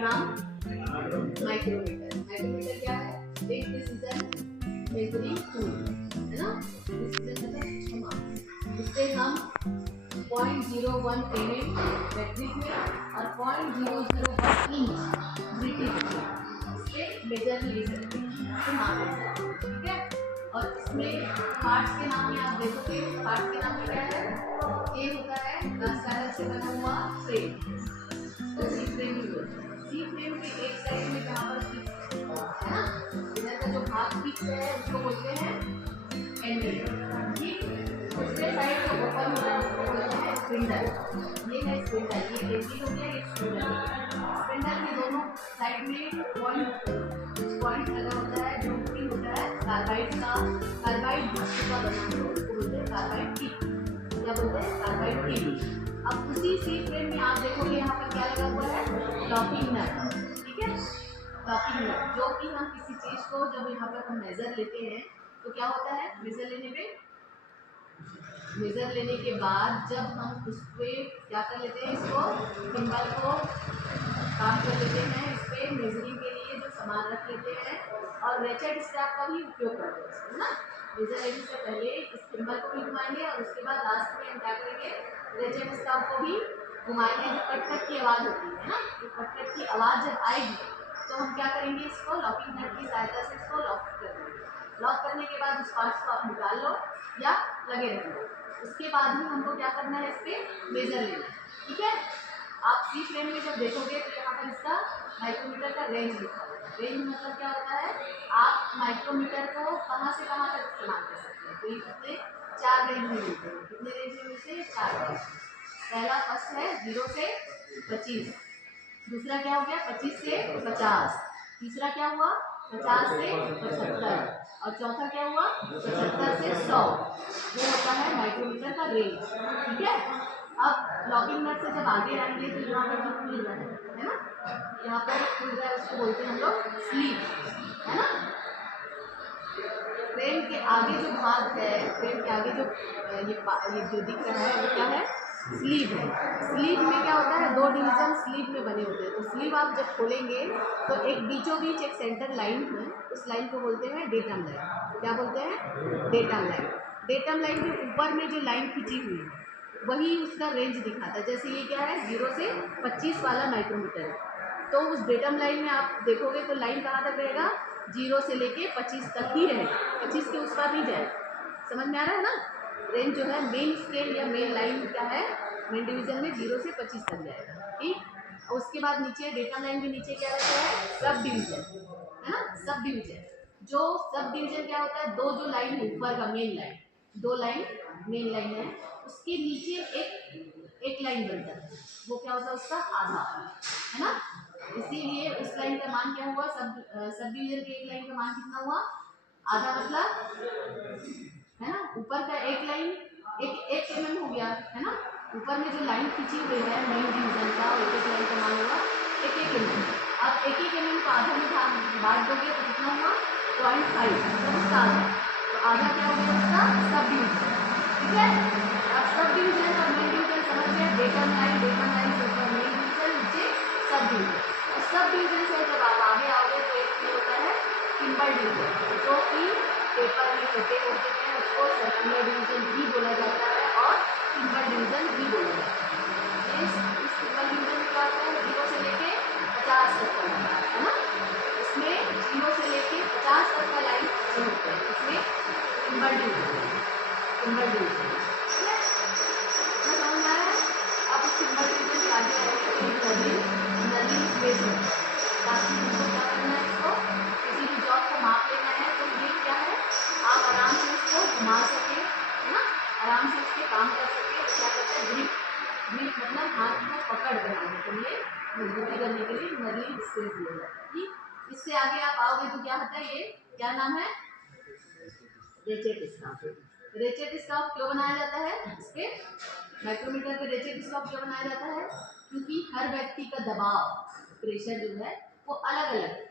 नाम micrometer. Micrometer क्या है? एक प्रिसीजन मेजरिंग टूल है ना। प्रिसीजन मतलब क्षमा। इससे हम 0.01 mm मेट्रिक में और 0.001 इंच ब्रिटिश में इससे मेजर ले सकते हैं, इससे माप ले सकते हैं, ठीक है। और इसमें पार्ट्स के नाम में आप देखोगे, पार्ट्स के नाम में क्या है? ये होता है कास्ट से बना हुआ फ्रेम, तो सी फ्रेम भी बोलते हैं। सी फ्रेम के एक साइड में जहाँ पर फिक्स है ना, इधर का जो भाग फिक्स है उसको बोलते हैं एंगल, ठीक। दूसरे साइड जो ओपन हो रहा है उसको बोलते हैं स्पिंडल। ये है स्पिंडल, ये एंगल हो गया, ये स्पिंडल हो गया। स्पिंडल के दोनों साइड में पॉइंट लगा होता है जो कि होता है कार्बाइड का, कार्बाइड धातु का बना हुआ, उसको बोलते हैं कार्बाइड टिप। क्या बोलते हैं? Carbide tip. अब उसी सी फ्रेम में आप देखोगे यहाँ पर क्या लगा हुआ है? लॉकिंग नट, ठीक है। लॉकिंग नट, जो कि हम किसी चीज को जब यहाँ पर हम मेजर लेते हैं तो क्या होता है? मेजर लेने के बाद जब हम उस पर क्या कर लेते हैं, इसको टिम्बल को काम कर लेते हैं, इस पर मेजरिंग के लिए जो सामान रख लेते हैं और रेचेट स्टाफ का भी उपयोग करते हैं, है ना। मेजर लेने से पहले इस टिम्बल को भी घुमाएंगे और उसके बाद लास्ट में हम क्या करेंगे? रेचेट स्टाफ को भी घुमाएंगे। जो कट की आवाज़ होती है ना, जो कट की आवाज़ जब आएगी तो हम क्या करेंगे? इसको लॉकिंग नट की सहायता से इसको लॉक कर देंगे। लॉक करने के बाद उस पार्ट्स को आप निकाल लो या लगे रखो। उसके बाद ही हमको क्या करना है? इस पर मेजर लेना है, ठीक है। आप सी फ्रेम में जब देखोगे तो यहाँ पर इसका माइक्रोमीटर का रेंज लिखा हुआ है। रेंज मतलब क्या होता है? आप माइक्रोमीटर को कहाँ से कहाँ तक इस्तेमाल कर सकते हैं। तो इसमें 4 रेंज में मिलते हैं। कितने रेंज में मिलते हैं? 4 रेंज। पहला फर्स्ट है 0 से 25, दूसरा क्या हो गया? 25 से 50, तीसरा क्या हुआ? 50 से 75 और चौथा क्या हुआ? 75 से 100। वो होता है माइक्रोमीटर का रेंज, ठीक है। अब लॉकिंग नट से जब आगे आएंगे तो यहाँ पर जो खुल रहा है ना, यहाँ पर खुल रहा है उसको बोलते हैं हम लोग स्लीव, है ना। फ्रेम के आगे जो भाग है, फ्रेम के आगे जो ये जो दिख रहा है वो क्या है? स्लीव है। स्लीव में क्या होता है? 2 डिवीजन स्लीव में बने होते हैं। तो स्लीव आप जब खोलेंगे तो एक बीचों बीच एक सेंटर लाइन है, उस लाइन को बोलते हैं डेटम लाइन। क्या बोलते हैं? Datum line. डेटम लाइन के ऊपर में जो लाइन खींची हुई है वही उसका रेंज दिखाता है। जैसे ये क्या है? 0 से 25 वाला माइक्रोमीटर है, तो उस डेटम लाइन में आप देखोगे तो लाइन कहाँ तक रहेगा? 0 से लेके 25 तक ही रहेगा, 25 के उस पार नहीं जाएगा। समझ में आ रहा है ना? रेंज जो है मेन स्केल या मेन लाइन क्या है? मेन डिवीजन में 0 से 25 तक जाएगा, ठीक। और उसके बाद नीचे डेटम लाइन के नीचे क्या रहता है? सब डिवीजन, है ना। सब डिवीजन, जो सब डिवीजन क्या होता है? 2 जो लाइन है ऊपर का main line, 2 line main line है, उसके नीचे एक लाइन बनता है, वो क्या होता है? उसका आधा, है ना। इसीलिए उस लाइन का मान क्या हुआ? सब डिवीजन के एक लाइन का मान कितना हुआ? आधा, मतलब है ना। ऊपर का एक लाइन एक mm हो गया, है ना। ऊपर में जो लाइन खींची हुई है मेन डिवीजन का, एक लाइन का मान हुआ 1 mm। अब 1 mm को आधा में बांट दोगे तो कितना हुआ? 0.5, मतलब उसका आधा। तो आधा क्या हो गया? उसका सब डिवीजन, ठीक है। अब सब डिवीजन और मेन डिवीजन समझ गए। डेटम लाइन से ऊपर मेन डिवीजन, नीचे सब डिवीजन। और सब डिवीजन से जब आप आगे आओगे तो एक ये होता है टिम्बल डिवीजन, जो कि पेपर में कटे होते हैं, उसको सर्कुलर डिवीजन भी बोला जाता है और टिम्बल डिवीजन भी बोला जाता है। इस टिम्बल डिवीजन में क्या होता है? 0 से लेके 50 तक का लाइन, है ना। इसमें 0 से लेके 50 तक का लाइन होता है, इसमें टिम्बल डिवीजन, टिम्बल डिवीजन, ठीक है। इतना समझ में आया है? अब इस टिम्बल डिवीजन के आगे आएंगे तो नर्लिंग स्पेस है, ताकि हमको क्या करना है? इसको किसी भी जॉब को माप लेना है तो ये क्या है? आप आराम से इसको घुमा सके, है ना, आराम से इसके काम कर सके। और क्या करते हैं? ग्रिप, ग्रिप मतलब हाथ को पकड़ बनाने के लिए, मजबूती करने के लिए नर्लिंग स्पेस दिया जाता है, ठीक। इससे आगे आप आओगे तो क्या होता है? ये क्या नाम है? Ratchet staff. रेचेट स्टाफ क्यों बनाया जाता है? इसके माइक्रोमीटर के रेचेट स्टाफ क्यों बनाया जाता है? क्योंकि हर व्यक्ति का दबाव, प्रेशर जो है वो अलग अलग है,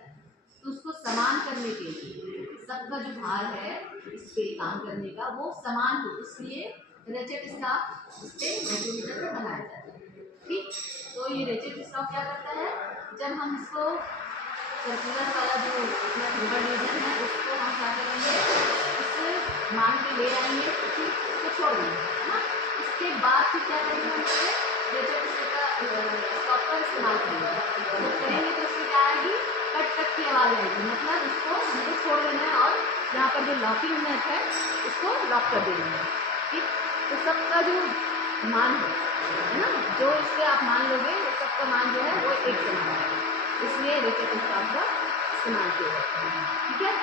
तो उसको समान करने के लिए सबका जो भार है इस पे काम करने का वो समान हो, इसलिए रेचेट स्टाफ इस पे माइक्रोमीटर पे बनाया जाता है, ठीक। तो ये रेचेट स्टाफ क्या करता है? जब हम इसको सर्कुलर वाला जो अपना रिवर डिवीजन है उसको हम क्या करेंगे, उस मान पे ले आएंगे, फिर उसको छोड़ देंगे, है ना। उसके बाद फिर क्या करेंगे हम इससे रेजर स्टॉप का इस्तेमाल करेंगे। तो करेंगे तो उससे क्या आएगी, कट कट की आवाज़ आएगी, मतलब इसको हमको छोड़ देना है और यहाँ पर जो लॉकिंग नट है उसको लॉक कर देना है। ठीक, तो सबका जो मान है ना, जो इससे आप मान लोगे वो सबका मान जो है वो एक समान है, इसलिए रेजर स्टॉप का इस्तेमाल किया जाता है। ठीक है।